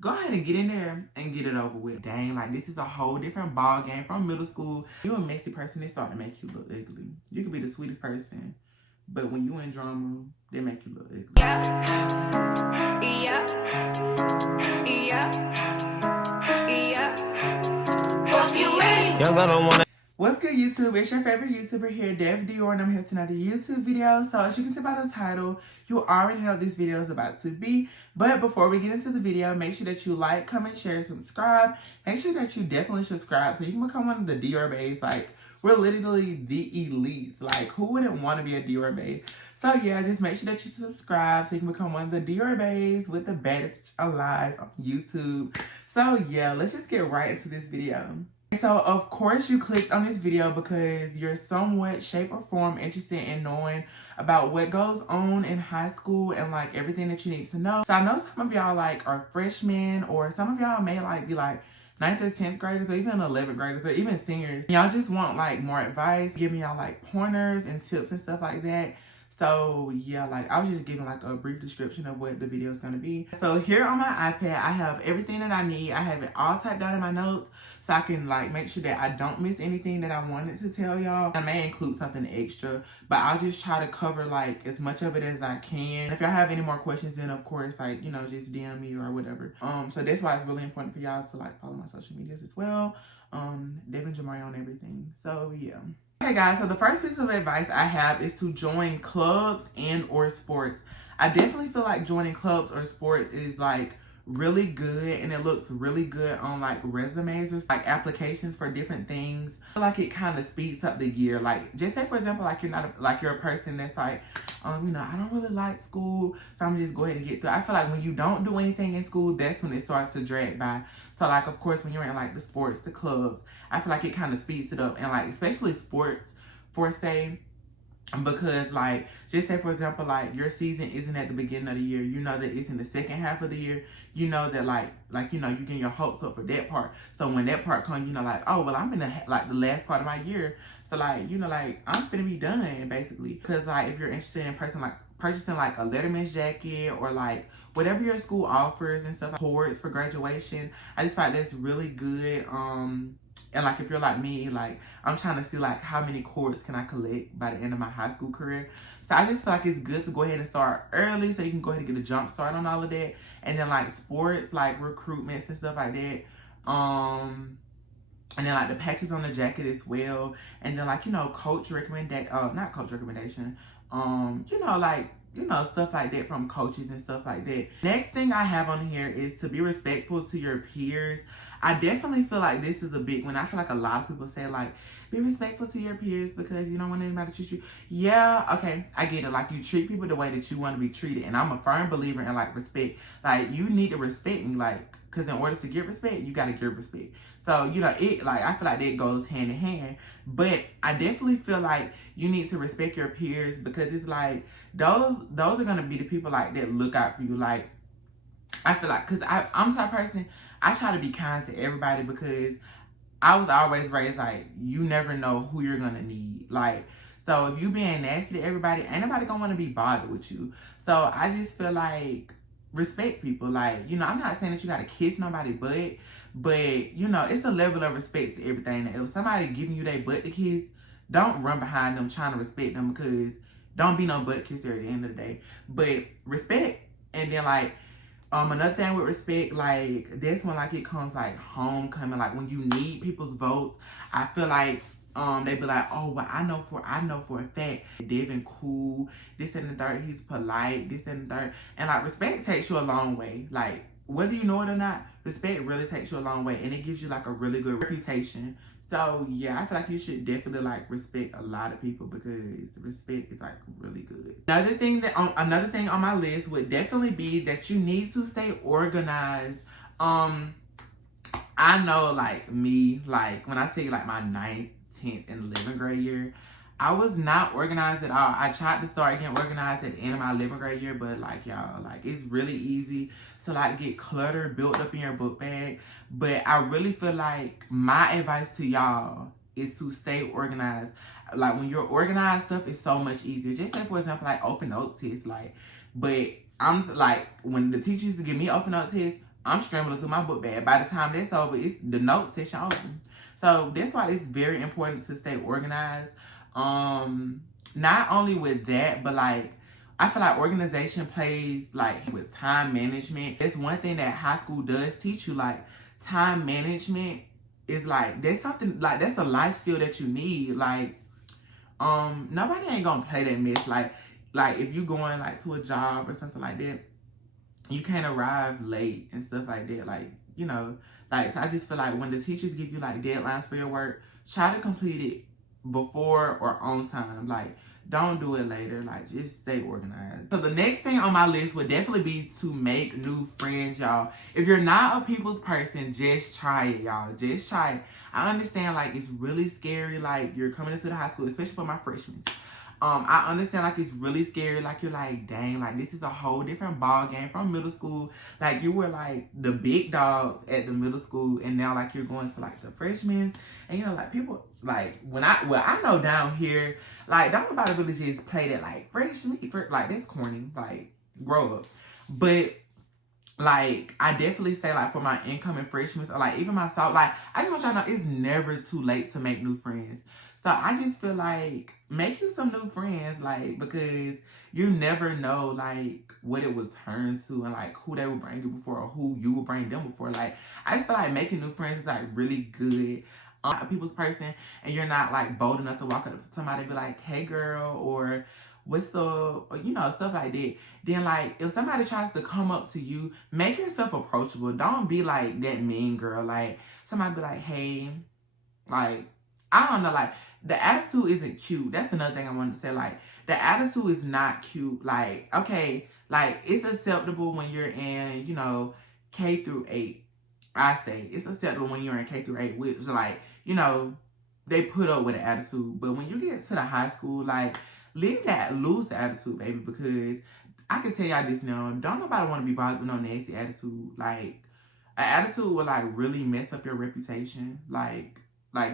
go ahead and get in there and get it over with. Dang, like this is a whole different ball game from middle school. You're a messy person, they start to make you look ugly. You could be the sweetest person, but when you in drama, they make you look ugly. What's good, YouTube? It's your favorite YouTuber here, Dev Dior, and I'm here with another YouTube video. So as you can see by the title, you already know what this video is about to be. But before we get into the video, make sure that you like, comment, share, subscribe. Make sure that you definitely subscribe so you can become one of the Dior babes. Like, we're literally the elites. Like, who wouldn't want to be a Dior babe? So yeah, just make sure that you subscribe so you can become one of the Dior babes with the baddest alive on YouTube. So yeah, let's just get right into this video. So of course you clicked on this video because you're somewhat shape or form interested in knowing about what goes on in high school and like everything that you need to know. So I know some of y'all like are freshmen, or some of y'all may like be like 9th or 10th graders, or even 11th graders, or even seniors. Y'all just want like more advice, giving y'all like pointers and tips and stuff like that. So yeah, like I was just giving like a brief description of what the video is going to be. So here on my iPad, I have everything that I need. I have it all typed out in my notes so I can like make sure that I don't miss anything that I wanted to tell y'all. I may include something extra, but I'll just try to cover like as much of it as I can. If y'all have any more questions, then of course, like, you know, just DM me or whatever. So that's why it's really important for y'all to like follow my social medias as well. Devin Jamari on everything. So yeah. Okay guys, so the first piece of advice I have is to join clubs and or sports. I definitely feel like joining clubs or sports is like really good, and it looks really good on like resumes or like applications for different things. I feel like it kind of speeds up the year. Like just say for example, like you're a person that's like, you know, I don't really like school, so I'm just go ahead and get through. I feel like when you don't do anything in school, that's when it starts to drag by. So like of course when you're in like the sports, the clubs, I feel like it kind of speeds it up, and like especially sports for say, because like just say for example, like your season isn't at the beginning of the year, you know that it's in the second half of the year, you know that like you know, you getting your hopes up for that part. So when that part comes, you know, like, oh well, I'm in the like the last part of my year, so like, you know, like I'm finna be done basically. Because like if you're interested in purchasing like a Letterman's jacket or like whatever your school offers and stuff, like towards for graduation, I just find that's really good. And like if you're like me, like I'm trying to see like how many cords can I collect by the end of my high school career. So I just feel like it's good to go ahead and start early so you can go ahead and get a jump start on all of that. And then like sports, like recruitments and stuff like that. And then like the patches on the jacket as well. And then like, you know, coach recommendation, not coach recommendation, you know, like, you know, stuff like that from coaches and stuff like that. Next thing I have on here is to be respectful to your peers. I definitely feel like this is a big one. I feel like a lot of people say like, be respectful to your peers because you don't want anybody to treat you. Yeah, okay, I get it. Like you treat people the way that you want to be treated. And I'm a firm believer in like respect. Like you need to respect me, like, because in order to get respect, you got to give respect. So, you know, it like, I feel like that goes hand in hand. But I definitely feel like you need to respect your peers because it's like, those are going to be the people like that look out for you. Like, I feel like, because I'm the type of person, I try to be kind to everybody because I was always raised like, you never know who you're going to need. Like, so if you being nasty to everybody, ain't nobody going to want to be bothered with you. So I just feel like, respect people. Like, you know, I'm not saying that you got to kiss nobody but, you know, it's a level of respect to everything. That if somebody giving you their butt to kiss, don't run behind them trying to respect them because don't be no butt kisser at the end of the day. But respect. And then like, another thing with respect, like that's when like it comes like homecoming, like when you need people's votes. I feel like they be like, oh well, I know for a fact Devin cool, this and the third, he's polite, this and the third. And like respect takes you a long way. Like whether you know it or not, respect really takes you a long way, and it gives you like a really good reputation. So yeah, I feel like you should definitely like respect a lot of people because respect is like really good. Another thing on my list would definitely be that you need to stay organized. I know like me, like when I say like my 9th, 10th, and 11th grade year, I was not organized at all. I tried to start getting organized at the end of my 11th grade year, but like y'all, like it's really easy to like get clutter built up in your book bag. But I really feel like my advice to y'all is to stay organized. Like when you're organized, stuff is so much easier. Just say for example, like open notes tests, like, but I'm like when the teachers used to give me open notes tests, I'm scrambling through my book bag. By the time that's over, it's the notes session over. So that's why it's very important to stay organized. Not only with that, but like I feel like organization plays like with time management. It's one thing that high school does teach you. Like time management is like that's something like that's a life skill that you need. Like nobody ain't gonna play that mess. Like if you going like to a job or something like that, you can't arrive late and stuff like that. Like, you know, like, so I just feel like when the teachers give you like deadlines for your work, try to complete it before or on time. Like, don't do it later. Like, just stay organized. So the next thing on my list would definitely be to make new friends, y'all. If you're not a people's person, just try it, y'all. Just try it. I understand, like, it's really scary. Like, you're coming into the high school, especially for my freshmen. I understand, like, it's really scary. Like, you're like, dang, like, this is a whole different ball game from middle school. Like, you were, like, the big dogs at the middle school, and now, like, you're going to, like, the freshmen. And, you know, like, people, like, I know down here, like, don't nobody really just play that, like, freshman, like, that's corny. Like, grow up. But, like, I definitely say, like, for my incoming freshmen, or, like, even myself, like, I just want y'all to know it's never too late to make new friends. So I just feel like make you some new friends, like, because you never know, like, what it will turn to and, like, who they will bring you before or who you will bring them before. Like, I just feel like making new friends is, like, really good. A people's person, and you're not, like, bold enough to walk up to somebody and be like, hey, girl, or what's up, or, you know, stuff like that. Then, like, if somebody tries to come up to you, make yourself approachable. Don't be, like, that mean girl. Like, somebody be like, hey, like, I don't know, like, the attitude isn't cute. That's another thing I wanted to say. Like, the attitude is not cute. Like, okay, like, it's acceptable when you're in, you know, K through 8. I say it's acceptable when you're in K through 8, which, like, you know, they put up with an attitude. But when you get to the high school, like, lose the attitude, baby, because I can tell y'all this now. Don't nobody want to be bothered with no nasty attitude. Like, an attitude will, like, really mess up your reputation. Like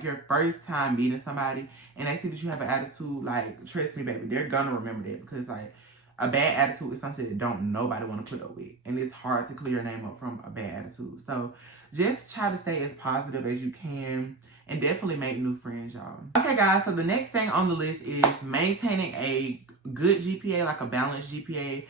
your first time meeting somebody and they see that you have an attitude, like, trust me, baby, they're gonna remember that, because, like, a bad attitude is something that don't nobody want to put up with, and it's hard to clear your name up from a bad attitude. So just try to stay as positive as you can and definitely make new friends, y'all. Okay, guys, so the next thing on the list is maintaining a good GPA, like a balanced GPA.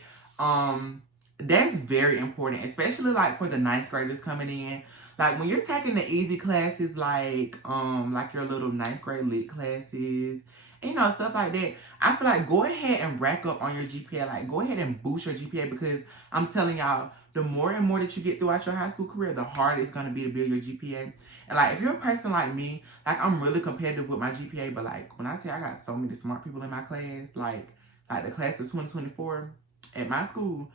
That's very important, especially, like, for the 9th graders coming in. Like, when you're taking the easy classes, like your little 9th grade lit classes, and, you know, stuff like that, I feel like go ahead and rack up on your GPA. Like, go ahead and boost your GPA, because I'm telling y'all, the more and more that you get throughout your high school career, the harder it's going to be to build your GPA. And, like, if you're a person like me, like, I'm really competitive with my GPA, but, like, when I say I got so many smart people in my class, like the class of 2024 at my school,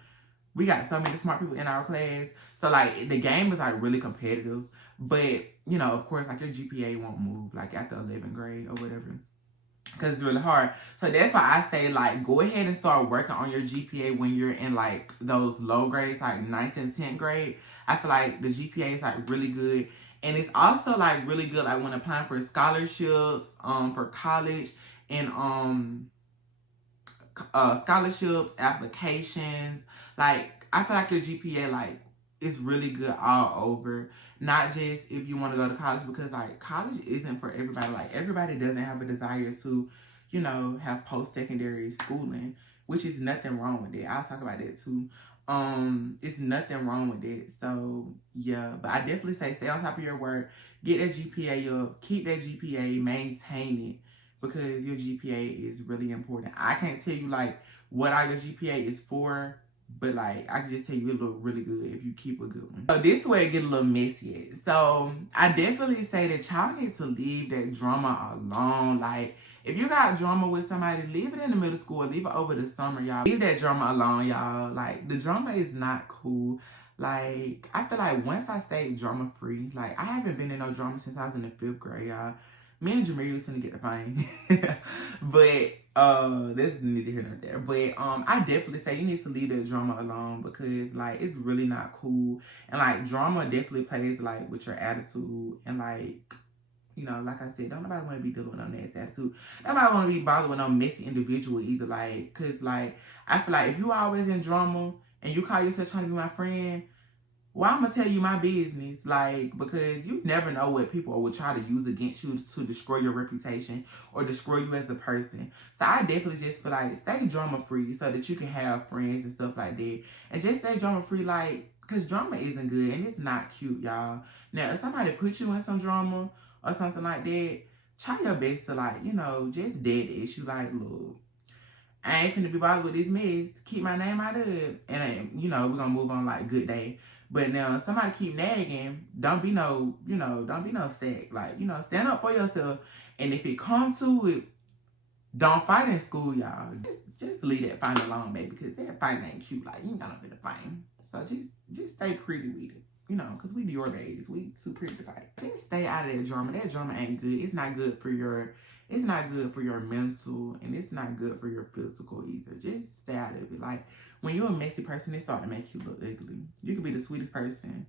we got so many smart people in our class. So, like, the game is, like, really competitive. But, you know, of course, like, your GPA won't move, like, after 11th grade or whatever, because it's really hard. So that's why I say, like, go ahead and start working on your GPA when you're in, like, those low grades, like 9th and 10th grade. I feel like the GPA is, like, really good. And it's also, like, really good, like, when applying for scholarships, for college, and, scholarships, applications. Like, I feel like your GPA, like, is really good all over. Not just if you want to go to college, because, like, college isn't for everybody. Like, everybody doesn't have a desire to, you know, have post-secondary schooling, which is nothing wrong with it. I'll talk about that too. It's nothing wrong with it. So, yeah. But I definitely say stay on top of your work. Get that GPA up. Keep that GPA. Maintain it, because your GPA is really important. I can't tell you, like, what all your GPA is for, but, like, I can just tell you it look really good if you keep a good one. So this way it get a little messy. So I definitely say that y'all need to leave that drama alone. Like, if you got drama with somebody, leave it in the middle school. Leave it over the summer, y'all. Leave that drama alone, y'all. Like, the drama is not cool. Like, I feel like once I stay drama free, like, I haven't been in no drama since I was in the 5th grade, y'all. Me and Jameer was gonna get the pain. But that's neither here nor there. But I definitely say you need to leave that drama alone, because, like, it's really not cool. And, like, drama definitely plays, like, with your attitude. And, like, you know, like I said, don't nobody want to be dealing with no nasty attitude. Nobody want to be bothered with no messy individual either. Like, cause, like, I feel like if you always in drama and you call yourself trying to be my friend, well, I'm gonna tell you my business, like, because you never know what people will try to use against you to destroy your reputation or destroy you as a person. So I definitely just feel like stay drama free so that you can have friends and stuff like that, and just stay drama free, like, cause drama isn't good and it's not cute, y'all. Now, if somebody puts you in some drama or something like that, try your best to, like, you know, just dead the issue. Like, look, I ain't finna be bothered with this mess. Keep my name out of it. And, you know, we're gonna move on like good day. But now, if somebody keep nagging, don't be no, you know, don't be no sack. Like, you know, stand up for yourself. And if it comes to it, don't fight in school, y'all. Just leave that fight alone, baby. Because that fight ain't cute. Like, you ain't got nothing to fight. So just stay pretty with it. You know, because we your babies. We too pretty to fight. Just stay out of that drama. That drama ain't good. It's not good for your... It's not good for your mental, and it's not good for your physical either. Just stay out of it. Like, when you're a messy person, they start to make you look ugly. You could be the sweetest person,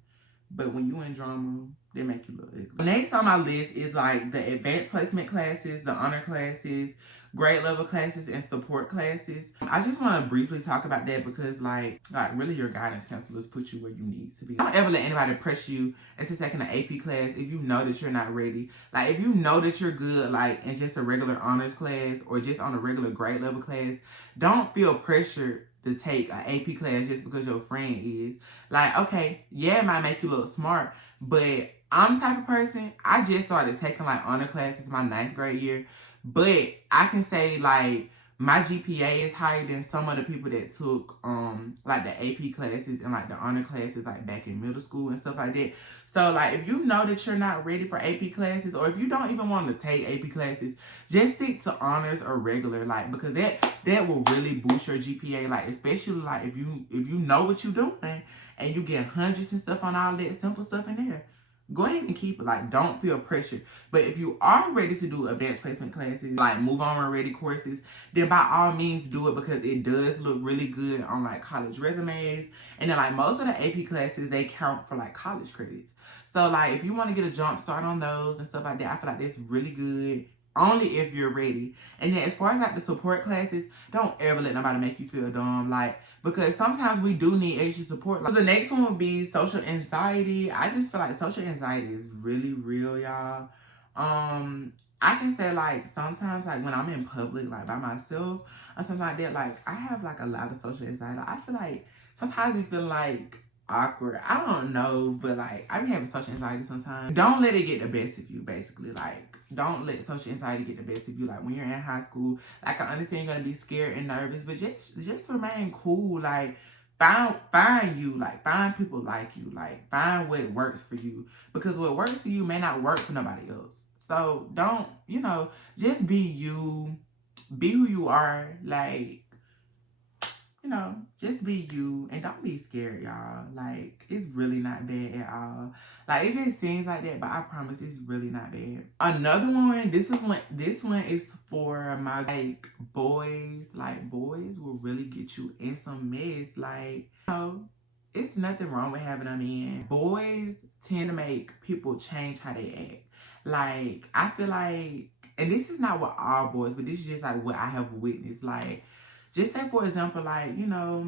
but when you in drama, they make you look ugly. Next on my list is, like, the advanced placement classes, the honor classes, grade level classes, and support classes. I just want to briefly talk about that because, like really your guidance counselors put you where you need to be. Don't ever let anybody pressure you into taking an AP class if you know that you're not ready. Like, if you know that you're good, like, in just a regular honors class or just on a regular grade level class, don't feel pressured to take an AP class just because your friend is. Like, okay, yeah, it might make you look smart, but I'm the type of person, I just started taking, like, honor classes my 9th grade year. But I can say, like, my GPA is higher than some of the people that took, like, the AP classes and, like, the honor classes, like, back in middle school and stuff like that. So, like, if you know that you're not ready for AP classes, or if you don't even want to take AP classes, just stick to honors or regular, like, because that will really boost your GPA, like, especially, like, if you know what you're doing and you get hundreds and stuff on all that simple stuff in there. Go ahead and keep it. Like, don't feel pressured. But if you are ready to do advanced placement classes, like move on ready courses, then by all means do it because it does look really good on, like, college resumes. And then, like, most of the AP classes, they count for, like, college credits. So, like, if you want to get a jump start on those and stuff like that, I feel like that's really good. Only if you're ready. And then as far as, like, the support classes, don't ever let nobody make you feel dumb. Like, because sometimes we do need extra support. Like, the next one would be social anxiety. I just feel like social anxiety is really real, y'all. I can say, like, sometimes, like, when I'm in public, like, by myself or something like that, like, I have, like, a lot of social anxiety. I feel like sometimes it feel like awkward. I don't know, but, like, I be having social anxiety sometimes. Don't let it get the best of you, basically. Like, don't let social anxiety get the best of you. Like, when you're in high school, like, I understand you're gonna be scared and nervous, but just remain cool. Like, find you. Like, find people like you. Like, find what works for you, because what works for you may not work for nobody else. So don't, you know, just be you. Be who you are. Like, you know, just be you and don't be scared, y'all. Like, it's really not bad at all. Like, it just seems like that, but I promise it's really not bad. Another one, this one is for my, like, boys. Like, boys will really get you in some mess. Like, you know, it's nothing wrong with having them in. Boys tend to make people change how they act. Like, I feel like, and this is not with all boys, but this is just, like, what I have witnessed. Like, just say, for example, like, you know,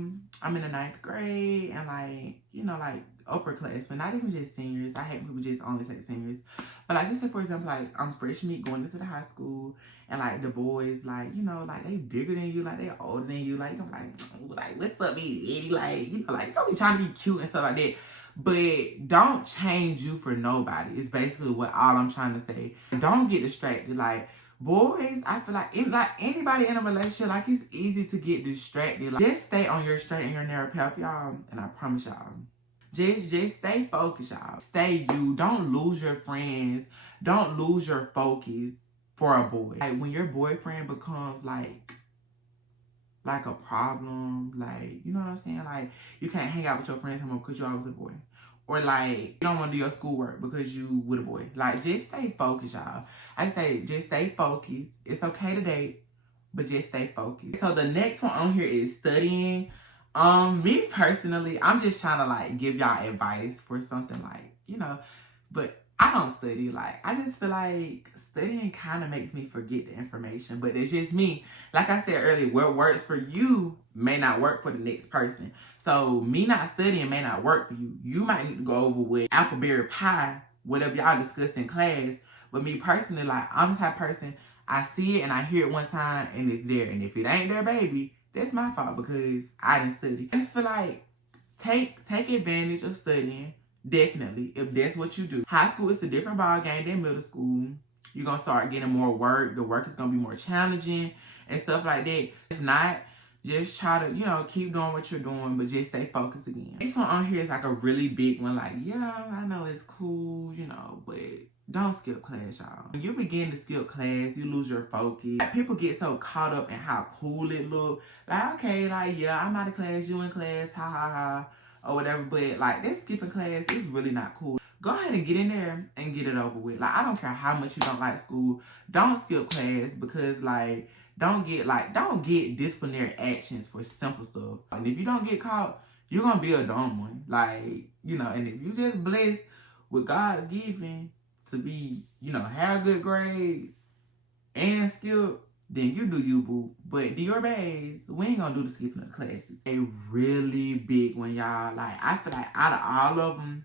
I'm in the 9th grade and, like, you know, like, upper class, but not even just seniors. I hate people just only say seniors. But, like, just say, for example, like, I'm freshman going into the high school and, like, the boys, like, you know, like, they bigger than you, like, they older than you. Like, I'm like, what's up, baby? Like, you know, like, you don't be trying to be cute and stuff like that. But don't change you for nobody. It's basically what all I'm trying to say. Don't get distracted. Like, boys, I feel like anybody in a relationship, like, it's easy to get distracted. Like, just stay on your straight and your narrow path, y'all. And I promise y'all, just stay focused, y'all. Stay you. Don't lose your friends. Don't lose your focus for a boy. Like, when your boyfriend becomes like a problem, like, you know what I'm saying? Like, you can't hang out with your friends anymore because you're always a boy. Or, like, you don't want to do your schoolwork because you with a boy. Like, just stay focused, y'all. I say, just stay focused. It's okay to date, but just stay focused. So, the next one on here is studying. Me personally, I'm just trying to, like, give y'all advice for something, like, you know. But I don't study. Like, I just feel like studying kind of makes me forget the information, but it's just me. Like I said earlier, what works for you may not work for the next person. So me not studying may not work for you. You might need to go over with appleberry pie, whatever y'all discussed in class. But me personally, like, I'm the type of person, I see it and I hear it one time and it's there. And if it ain't there, baby, that's my fault because I didn't study. I just feel like take advantage of studying. Definitely, if that's what you do. High school is a different ball game than middle school. You're going to start getting more work. The work is going to be more challenging and stuff like that. If not, just try to, you know, keep doing what you're doing, but just stay focused again. Next one on here is like a really big one. Like, yeah, I know it's cool, you know, but don't skip class, y'all. When you begin to skip class, you lose your focus. Like, people get so caught up in how cool it looks. Like, okay, like, yeah, I'm out of class, you in class, ha ha ha, or whatever. But like, that skipping class is really not cool. Go ahead and get in there and get it over with. Like, I don't care how much you don't like school. Don't skip class because, like, don't get disciplinary actions for simple stuff. And if you don't get caught, you're going to be a dumb one. Like, you know, and if you just blessed with God's giving to be, you know, have good grades and skip, then you do you, boo. But do your best. We ain't gonna do the skipping of the classes. A really big one, y'all. Like, I feel like out of all of them,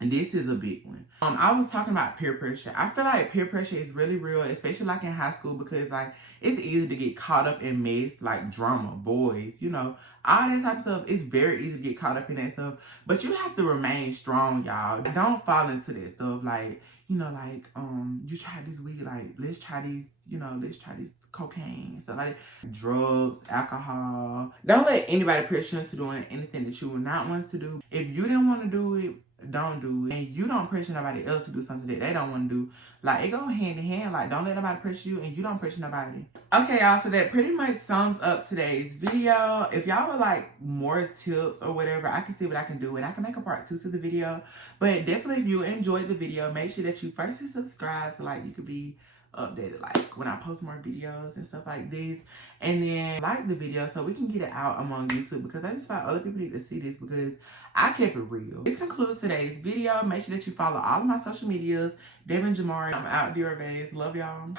and this is a big one. I was talking about peer pressure. I feel like peer pressure is really real, especially like in high school, because like it's easy to get caught up in mess, like drama, boys, you know, all that type of stuff. It's very easy to get caught up in that stuff. But you have to remain strong, y'all. Don't fall into that stuff. Like, you know, like you try this weed, like let's try these, you know, let's try this cocaine, stuff like that. Drugs, alcohol. Don't let anybody pressure you into doing anything that you would not want to do. If you didn't want to do it, don't do it. And you don't pressure nobody else to do something that they don't want to do. Like, it go hand in hand. Like, don't let nobody pressure you and you don't pressure nobody. Okay, y'all, so that pretty much sums up today's video. If y'all would like more tips or whatever, I can see what I can do and I can make a part 2 to the video. But definitely, if you enjoyed the video, make sure that you first hit subscribe so like you could be updated like when I post more videos and stuff like this, and then like the video so we can get it out among YouTube, because I just thought other people need to see this because I kept it real. This concludes today's video. Make sure that you follow all of my social medias. Devin Jamari. I'm out, dear babies. Love y'all.